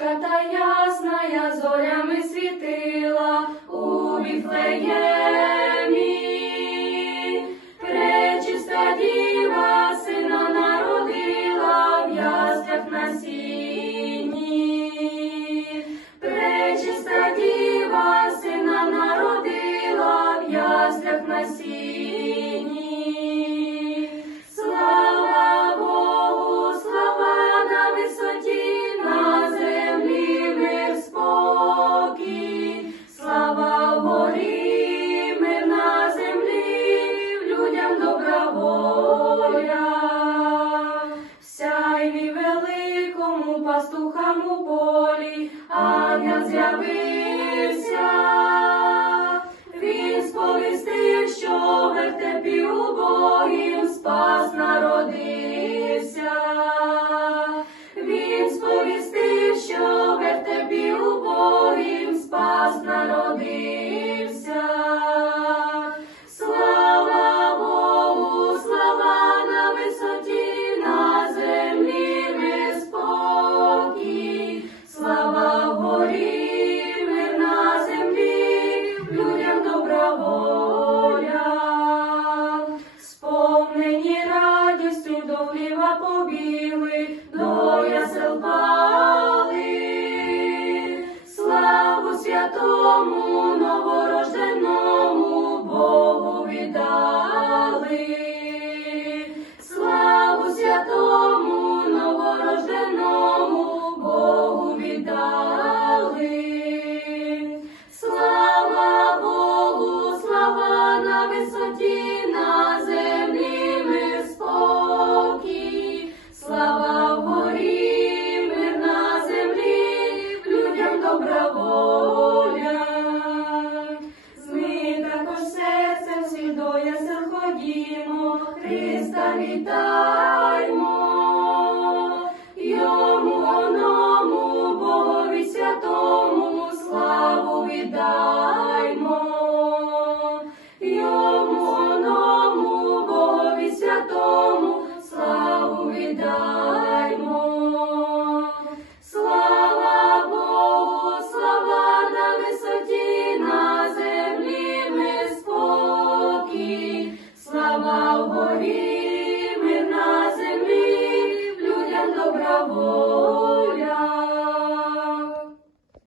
Доріжка та ясная зорями світила у Віфлеємі. Пречиста діва сина народила в яслях на сіні. Пречиста діва сина народила в яслях на сіні. з'явився. тому новому. Vidal.